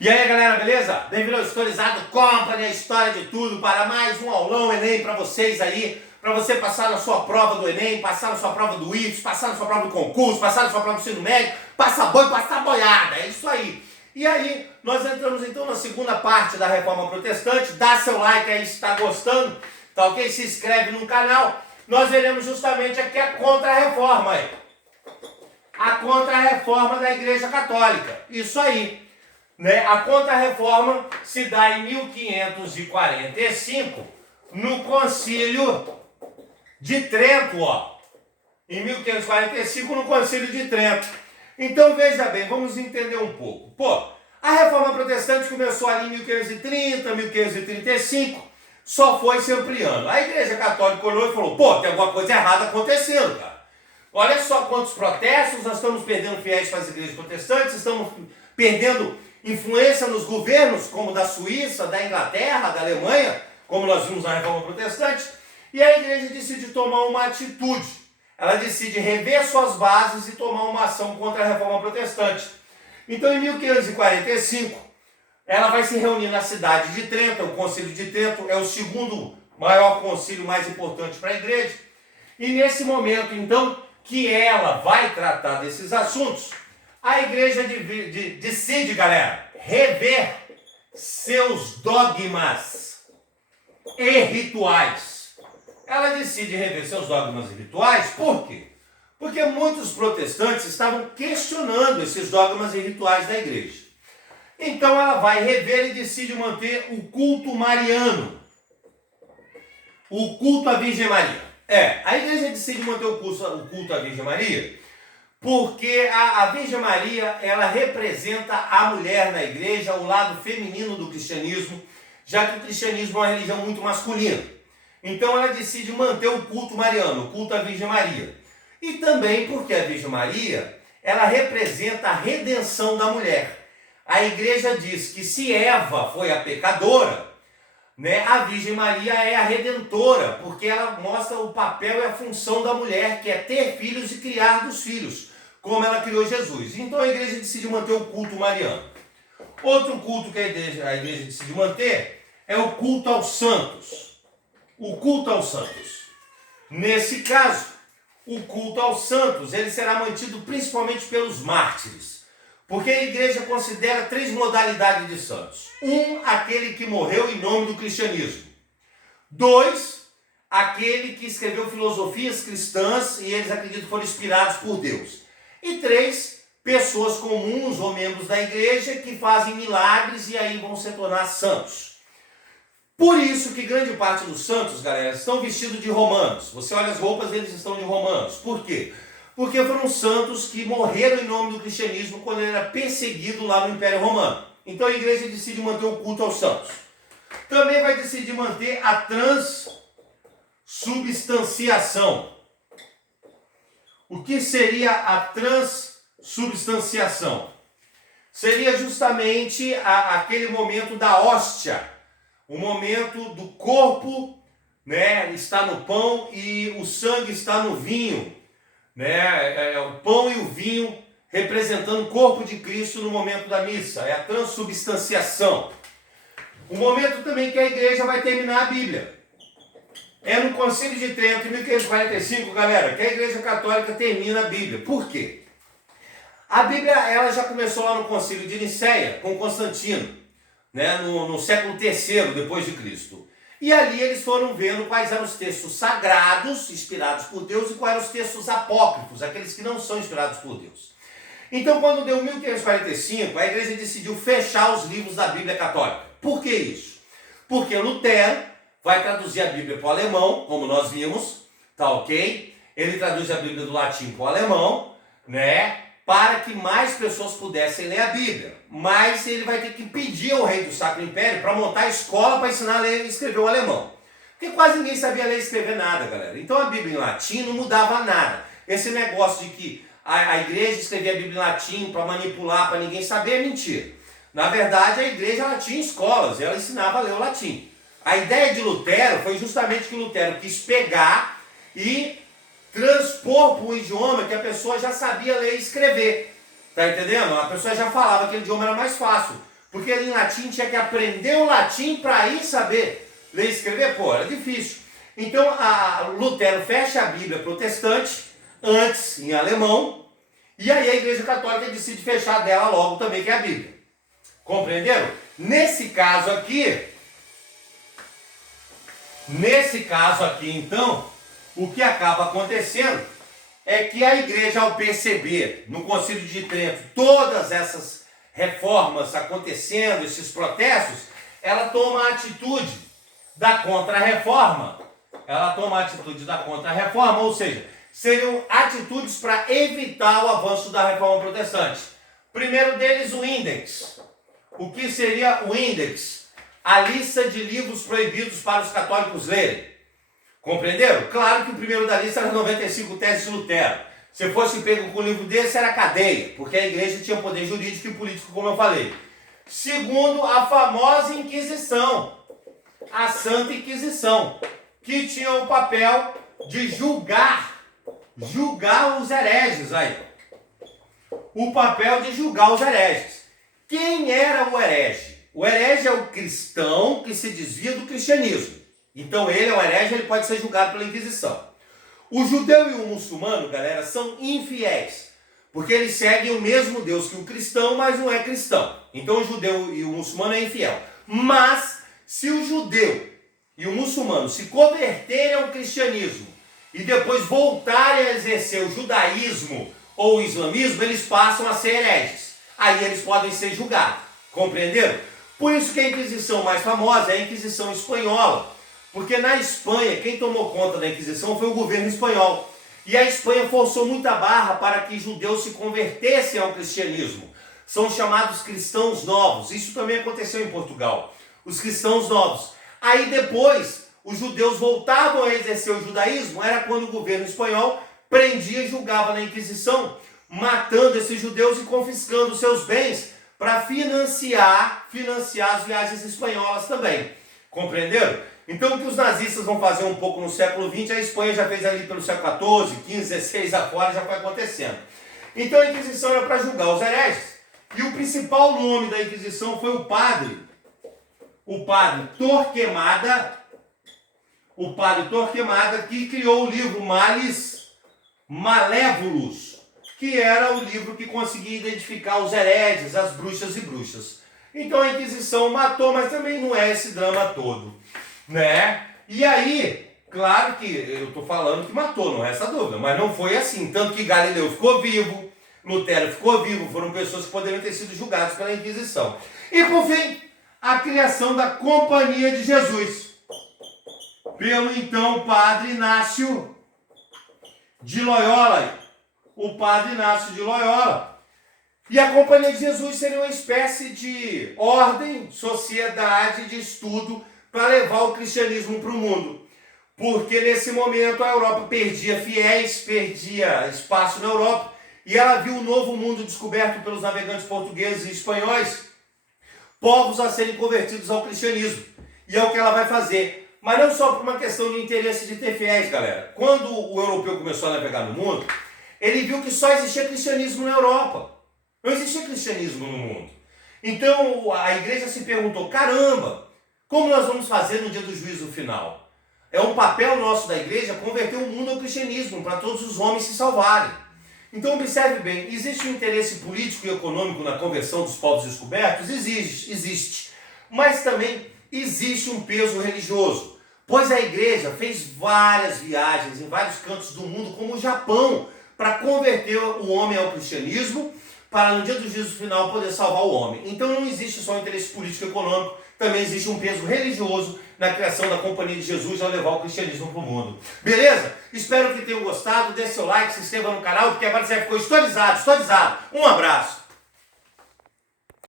E aí galera, beleza? Bem-vindo ao Historizado Company, a história de tudo, para mais um aulão Enem para vocês aí, para você passar na sua prova do Enem, passar na sua prova do IFES, passar na sua prova do concurso, passar na sua prova do ensino médio, passar boi, passar boiada, é isso aí. E aí, nós entramos então na segunda parte da Reforma Protestante, dá seu like aí se está gostando, tá ok? Se inscreve no canal, nós veremos justamente aqui a Contra-Reforma aí. A Contra-Reforma da Igreja Católica, isso aí. Né? A Contra-Reforma se dá em 1545 no Concílio de Trento, ó. Em 1545 no Concílio de Trento. Então veja bem, vamos entender um pouco. Pô, a Reforma Protestante começou ali em 1530, 1535, só foi se ampliando. A Igreja Católica olhou e falou, pô, tem alguma coisa errada acontecendo, cara. Olha só quantos protestos, nós estamos perdendo fiéis para as igrejas protestantes, estamos perdendo influência nos governos, como da Suíça, da Inglaterra, da Alemanha, como nós vimos na Reforma Protestante, e a igreja decide tomar uma atitude. Ela decide rever suas bases e tomar uma ação contra a Reforma Protestante. Então, em 1545, ela vai se reunir na cidade de Trento, o Concílio de Trento é o segundo maior concílio mais importante para a igreja, e nesse momento, então, que ela vai tratar desses assuntos, a igreja decide, galera, rever seus dogmas e rituais. Ela decide rever seus dogmas e rituais, por quê? Porque muitos protestantes estavam questionando esses dogmas e rituais da igreja. Então ela vai rever e decide manter o culto mariano, o culto à Virgem Maria. A igreja decide manter o culto à Virgem Maria, porque a Virgem Maria, ela representa a mulher na igreja, o lado feminino do cristianismo, já que o cristianismo é uma religião muito masculina. Então ela decide manter o culto mariano, o culto à Virgem Maria. E também porque a Virgem Maria, ela representa a redenção da mulher. A igreja diz que se Eva foi a pecadora, né, a Virgem Maria é a redentora, porque ela mostra o papel e a função da mulher, que é ter filhos e criar dos filhos, como ela criou Jesus. Então a igreja decide manter o culto mariano. Outro culto que a igreja decide manter é o culto aos santos. O culto aos santos. Nesse caso, o culto aos santos, ele será mantido principalmente pelos mártires. Porque a igreja considera três modalidades de santos. Aquele que morreu em nome do cristianismo. 2, aquele que escreveu filosofias cristãs e eles acreditam que foram inspirados por Deus. E 3, pessoas comuns ou membros da igreja que fazem milagres e aí vão se tornar santos. Por isso que grande parte dos santos, galera, estão vestidos de romanos. Você olha as roupas, eles estão de romanos. Por quê? Porque foram santos que morreram em nome do cristianismo quando ele era perseguido lá no Império Romano. Então a igreja decide manter o culto aos santos. Também vai decidir manter a transubstanciação. O que seria a transubstanciação? Seria justamente aquele momento da hóstia, o momento do corpo, né, está no pão e o sangue está no vinho. Né? O pão e o vinho representando o corpo de Cristo no momento da missa, é a transubstanciação. O momento também que a igreja vai terminar a Bíblia. É no Concílio de Trento, em 1545, galera, que a Igreja Católica termina a Bíblia. Por quê? A Bíblia, ela já começou lá no Concílio de Nicéia, com Constantino, né, no século III depois de Cristo. E ali eles foram vendo quais eram os textos sagrados, inspirados por Deus, e quais eram os textos apócrifos, aqueles que não são inspirados por Deus. Então, quando deu 1545, a igreja decidiu fechar os livros da Bíblia Católica. Por que isso? Porque Lutero vai traduzir a Bíblia para o alemão, como nós vimos, tá ok? Ele traduz a Bíblia do latim para o alemão, né? Para que mais pessoas pudessem ler a Bíblia. Mas ele vai ter que pedir ao rei do Sacro Império para montar a escola para ensinar a ler e escrever o alemão. Porque quase ninguém sabia ler e escrever nada, galera. Então a Bíblia em latim não mudava nada. Esse negócio de que a igreja escrevia a Bíblia em latim para manipular, para ninguém saber, é mentira. Na verdade, a igreja ela tinha escolas, ela ensinava a ler o latim. A ideia de Lutero foi justamente que Lutero quis pegar e transpor para um idioma que a pessoa já sabia ler e escrever. Tá entendendo? A pessoa já falava que aquele idioma era mais fácil. porque em latim tinha que aprender o latim para aí saber ler e escrever, pô, era difícil. Então Lutero fecha a Bíblia protestante, antes em alemão, e aí a Igreja Católica decide fechar dela logo também, que é a Bíblia. Compreenderam? Nesse caso aqui, então, o que acaba acontecendo é que a igreja, ao perceber no Concílio de Trento todas essas reformas acontecendo, esses protestos, ela toma a atitude da contra-reforma. Ou seja, seriam atitudes para evitar o avanço da reforma protestante. Primeiro deles, o índex. O que seria o índex? A lista de livros proibidos para os católicos lerem. Compreenderam? Claro que o primeiro da lista era 95 teses de Lutero. Se fosse pego com um livro desse, era cadeia, porque a igreja tinha poder jurídico e político, como eu falei. Segundo, a famosa Inquisição, a Santa Inquisição, que tinha o papel de julgar os hereges aí. O papel de julgar os hereges. Quem era o herege? O herege é o cristão que se desvia do cristianismo. Então ele é um herege, ele pode ser julgado pela Inquisição. O judeu e o muçulmano, galera, são infiéis, porque eles seguem o mesmo Deus que o cristão, mas não é cristão. Então o judeu e o muçulmano é infiel. Mas se o judeu e o muçulmano se converterem ao cristianismo e depois voltarem a exercer o judaísmo ou o islamismo, eles passam a ser hereges. Aí eles podem ser julgados. Compreenderam? Por isso que a Inquisição mais famosa é a Inquisição espanhola. Porque na Espanha, quem tomou conta da Inquisição foi o governo espanhol. E a Espanha forçou muita barra para que judeus se convertessem ao cristianismo. São chamados cristãos novos. Isso também aconteceu em Portugal. Os cristãos novos. Aí depois, os judeus voltavam a exercer o judaísmo, era quando o governo espanhol prendia e julgava na Inquisição, matando esses judeus e confiscando seus bens para financiar as viagens espanholas também. Compreenderam? Então o que os nazistas vão fazer um pouco no século XX, a Espanha já fez ali pelo século XIV, XV, XVI afora, já foi acontecendo. Então a Inquisição era para julgar os hereges. E o principal nome da Inquisição foi o padre Torquemada, que criou o livro Males Malévolos, que era o livro que conseguia identificar os hereges, as bruxas e bruxas. Então a Inquisição matou, mas também não é esse drama todo, né? E aí, claro que eu estou falando que matou, não é essa dúvida, mas não foi assim. Tanto que Galileu ficou vivo, Lutero ficou vivo, foram pessoas que poderiam ter sido julgadas pela Inquisição. E por fim, a criação da Companhia de Jesus, pelo então Padre Inácio de Loyola. O Padre Inácio de Loyola. E a Companhia de Jesus seria uma espécie de ordem, sociedade de estudo para levar o cristianismo para o mundo. Porque nesse momento a Europa perdia fiéis, perdia espaço na Europa, e ela viu um novo mundo descoberto pelos navegantes portugueses e espanhóis, povos a serem convertidos ao cristianismo. E é o que ela vai fazer. Mas não só por uma questão de interesse de ter fiéis, galera. Quando o europeu começou a navegar no mundo, ele viu que só existia cristianismo na Europa. Não existia cristianismo no mundo. Então a igreja se perguntou, caramba, como nós vamos fazer no dia do juízo final? É um papel nosso da igreja converter o mundo ao cristianismo, para todos os homens se salvarem. Então observe bem, existe um interesse político e econômico na conversão dos povos descobertos? Existe. Mas também existe um peso religioso, pois a igreja fez várias viagens em vários cantos do mundo, como o Japão, para converter o homem ao cristianismo, para no dia do juízo final poder salvar o homem. Então não existe só um interesse político e econômico, também existe um peso religioso na criação da Companhia de Jesus ao levar o cristianismo para o mundo. Beleza? Espero que tenham gostado, dê seu like, se inscreva no canal, porque agora você ficou historizado. Um abraço!